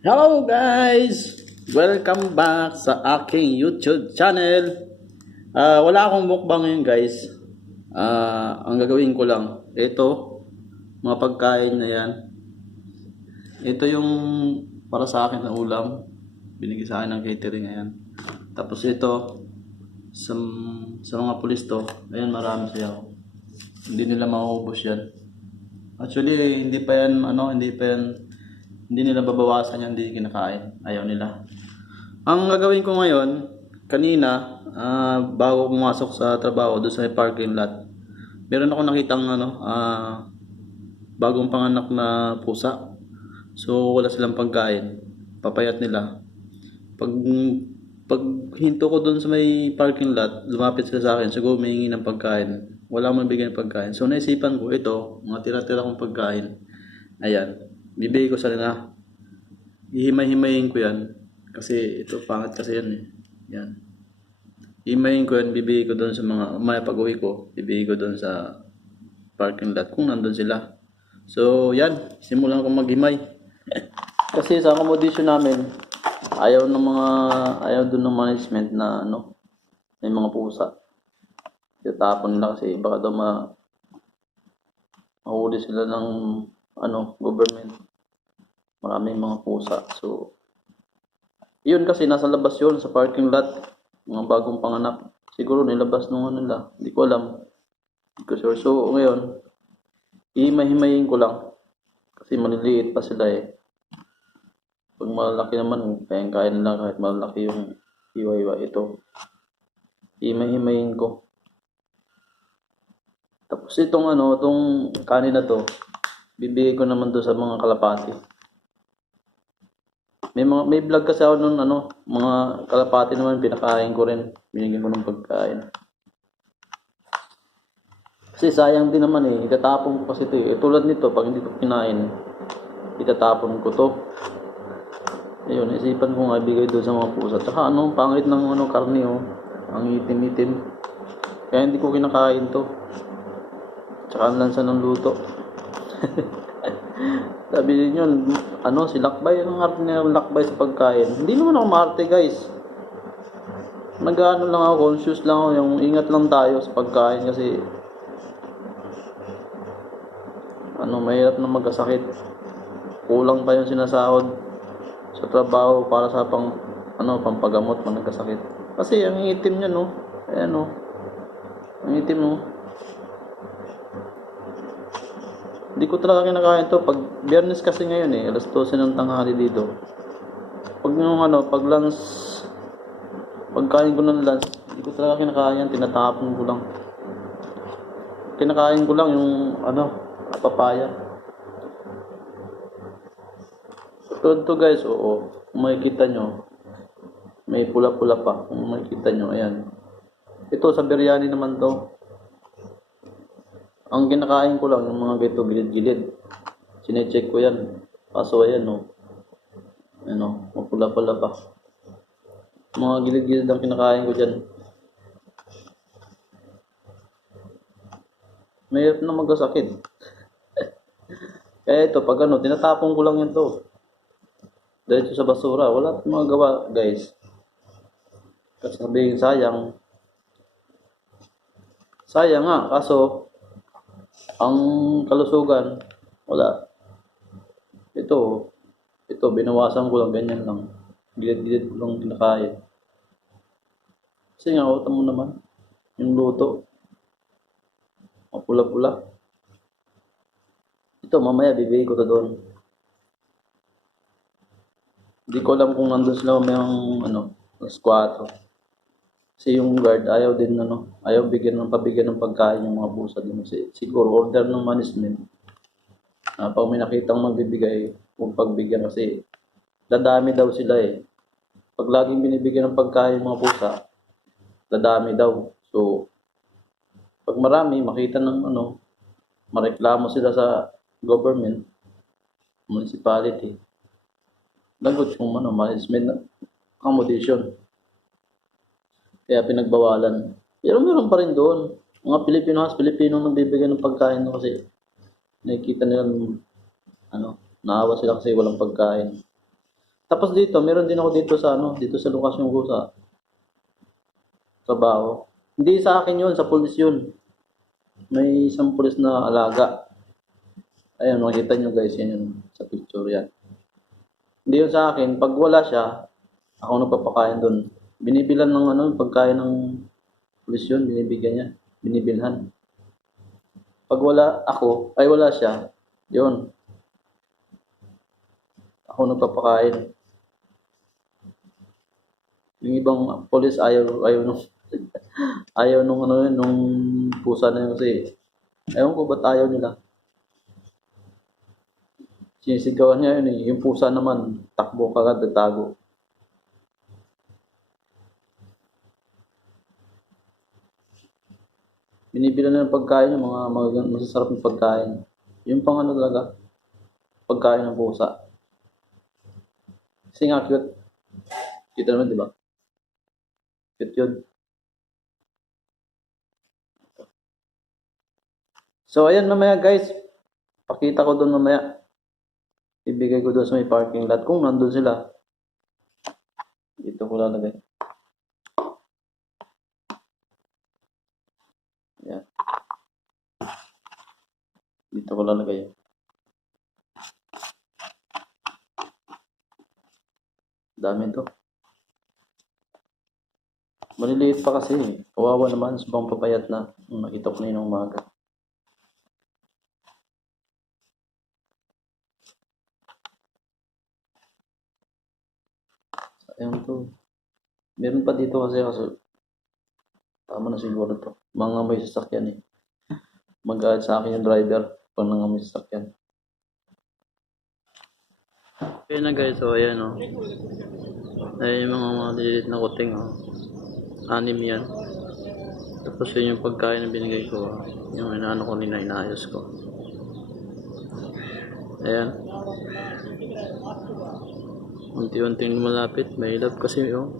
Hello guys! Welcome back sa aking YouTube channel. Wala akong mukbang ngayon guys. Ang gagawin ko lang, ito, mga pagkain na yan. Ito yung para sa akin na ulam. Binigay sa akin ng catering ayan. Tapos ito, sa mga pulis to, ayan marami siya. Hindi nila mauubos yan. Actually, hindi nila babawasan yan, hindi kinakain. Ayaw nila. Ang gagawin ko ngayon, kanina, bago pumasok sa trabaho doon sa parking lot, meron ako nakitang bagong panganak na pusa. So, wala silang pagkain. Papayat nila. Pag hinto ko doon sa may parking lot, lumapit sila sa akin, siguro may ng pagkain. Wala man bigyan ng pagkain. So, naisipan ko, ito, mga tira-tira kong pagkain. Ayan. Bibigay ko sa nila. Ihimay-himayin ko yan. Kasi ito, pangat kasi yan eh. Yan. Himayin ko yan, bibigay ko doon sa mga pag-uwi ko. Bibigay ko doon sa parking lot kung nandun sila. So, yan. Simulan ko maghimay. Kasi sa accommodation namin, ayaw doon ng management na may mga pusa. Itapon nila kasi baka daw mahuli sila ng government. Maraming mga pusa. So, yun kasi nasa labas yun sa parking lot. Mga bagong panganak. Siguro nilabas nung nila. Hindi ko alam. Hindi ko sure. So, ngayon, himahimayin ko lang. Kasi maliliit pa sila eh. Pag malaki naman, kaya nila kahit malaki yung iwa-iwa. Ito. Himahimayin ko. Tapos itong kanin na to, bibigay ko naman to sa mga kalapati. May vlog kasi ako nun mga kalapati naman pinakain ko rin. Binigyan ko ng pagkain. Kasi sayang din naman eh. Itatapon ko kasi ito eh. Tulad nito, pag hindi ko kinain, itatapon ko to. Ayun, isipan ko nga ibigay doon sa mga pusa. Tsaka pangit ng karne oh. Ang itim-itim. Kaya hindi ko kinakain to. Tsaka ang lansa ng luto. Sabi niyo, si Lakbay, ang arte niya Lakbay sa pagkain. Hindi naman ako maarte guys. Lang ako, conscious lang ako, yung ingat lang tayo sa pagkain kasi mahirap na magkasakit. Kulang pa yung sinasahod sa trabaho para sa pampagamot pag nagkasakit. Kasi ang itim niya ayan ang itim Hindi ko talaga kinakain to. Pag Biyernes kasi ngayon eh, alas 12 ng tanghali dito. Pag pagkain ko ng lunch, hindi ko talaga kinakain, tinatapon ko lang. Kinakain ko lang yung papaya. Tulad to guys, oo. Kung makikita nyo, may pula-pula pa. Kung makikita nyo, ayan. Ito sa biryani naman to. Ang kinakain ko lang yung mga ganito gilid-gilid. Sinecheck ko yan. Kaso ayan mapula-pula pa. Mga gilid-gilid ang kinakain ko dyan. Mahirap na magkasakit. Kaya ito, pag tinatapon ko lang yan to. Diretso sa basura. Wala akong magagawa guys. Kasi sabihin sayang. Sayang nga, kaso ang kalusugan, wala. Ito, binawasan ko lang, ganyan lang. Gilid-gilid ko lang kinakain. Kasi nga, utam mo naman, yung luto. Mapula-pula. Ito, mamaya bibigay ko to doon. Hindi ko alam kung nandun sila mamayang, alas 4. Kasi yung guard, ayaw pabigyan ng pagkain yung mga pusa din. Siguro, order ng management. Pag may nakitang magbibigay, kung pagbigyan kasi, dadami daw sila eh. Pag laging binibigyan ng pagkain yung mga pusa, dadami daw. So, pag marami, makita ng mareklamo sila sa government, municipality. Lagot yung management accommodation. Kaya pinagbawalan. Pero meron pa rin doon. Mga Pilipino nagbibigay ng pagkain kasi nakikita nila naawa sila kasi walang pagkain. Tapos dito, meron din ako dito sa ano, dito sa lokasyon ko sa trabaho. Hindi sa akin yun, sa pulis yun. May isang pulis na alaga. Ayan, makikita nyo guys, yan yun sa picture yan. Hindi yun sa akin. Pag wala siya, ako nagpapakain doon. Binibilan ng ano, pagkain ng pulis yun, binibigyan niya. Binibilhan. Pag wala ako, ay wala siya, yun. Ako nagpapakain. Yung ibang pulis ayaw nung ayaw nung ano yun, nung pusa na yun kasi ewan ko ba't ayaw nila. Sinisigawan niya yun eh. Yung pusa naman, takbo kagad, tago. Binibilan na ng pagkain yung mga masasarap ng pagkain. Yung pang ano talaga, pagkain ng pusa. Kasi nga cute. Cute naman, di ba? Cute yun. So, ayan mamaya guys. Pakita ko doon mamaya. Ibigay ko doon sa may parking lot. Kung nandun sila, dito ko lalagay. Ayan. Dito ko lalagay. Dami to. Maliliit pa kasi. Kawawa naman. Subang papayat na. Nakita ko na yun ng umaga. Ayan to. Meron pa dito kasi tama na siguro to. Mga may sasakyan eh. Mag-add sa akin yung driver pag nangamoy sasakyan. Okay na guys, so ayan o. Ayan yung mga dililit na kuting o. 6 yan. Tapos yun yung pagkain na binigay ko. Yung inaano ko nila, inaayos ko. Ayan. Unti-unting lumalapit. May love kasi o.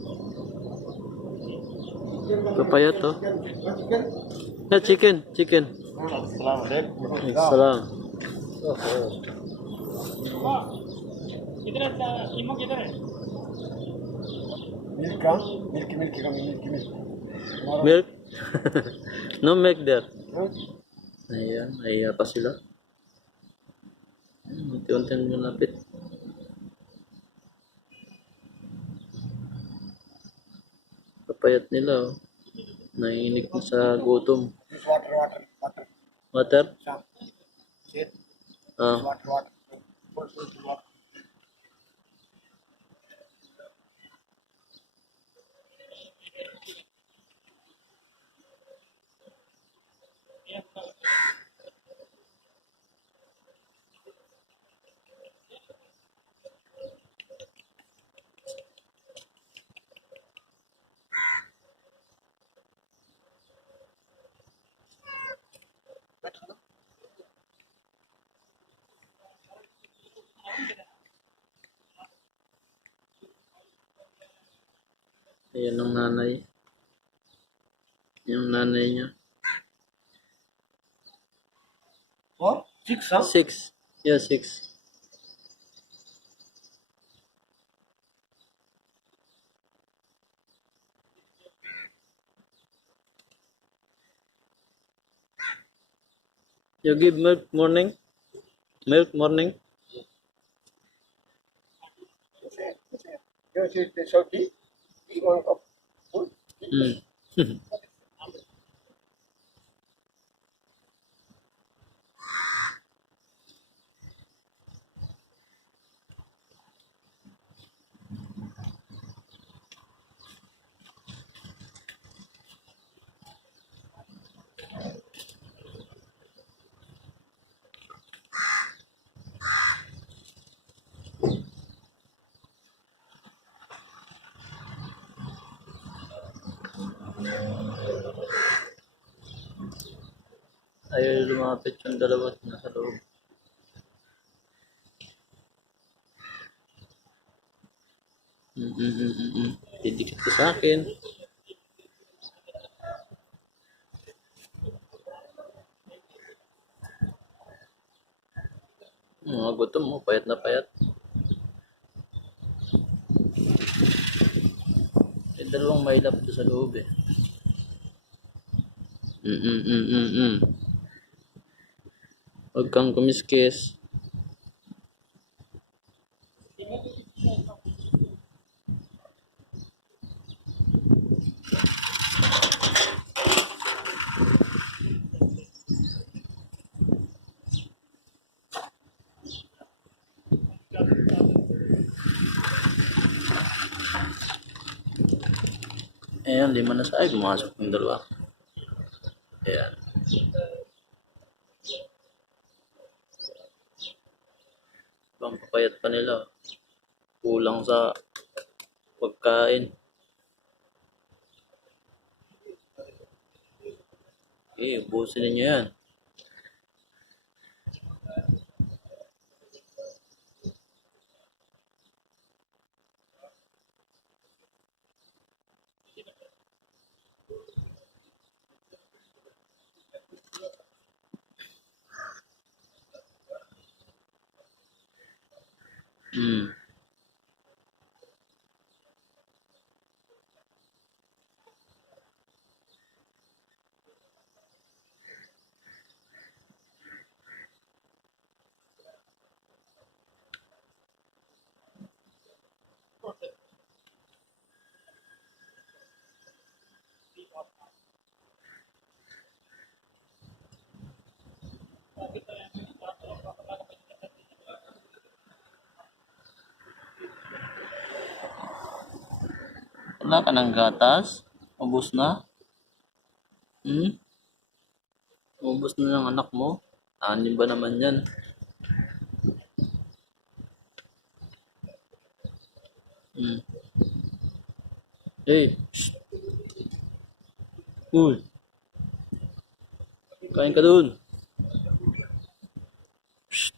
Papayat o. Yeah, chicken. Salam. किधर है इमो किधर है Milk? No milk there. Ayan, nahiya pa sila. Unti-unti malapit. Papayat nila oh. Nanginginig sa gutom. Water? Ayan ang nanay. Yung nanay niya. What? 6 huh? 6. Yeah, 6. You give milk morning? Milk morning? Ayaw lumapit yung dalawa na sa loob. Didikit ko sa akin. Gutom mo, payat na payat. dalawang mailap doon sa loob eh. Huwag kang kumiskis. Ayan, 5 na sa ay, pumasok yung dalawa. Ayan. Bang papayat pa nila. Kulang sa pagkain. Okay, ubusin ninyo yan. Wala ka ng gatas? Ubus na? Ubus na ng anak mo? Anim ba naman yan? Hey! Shh. Uy! Kain ka dun! Shh.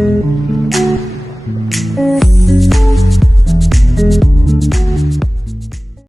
Thank you.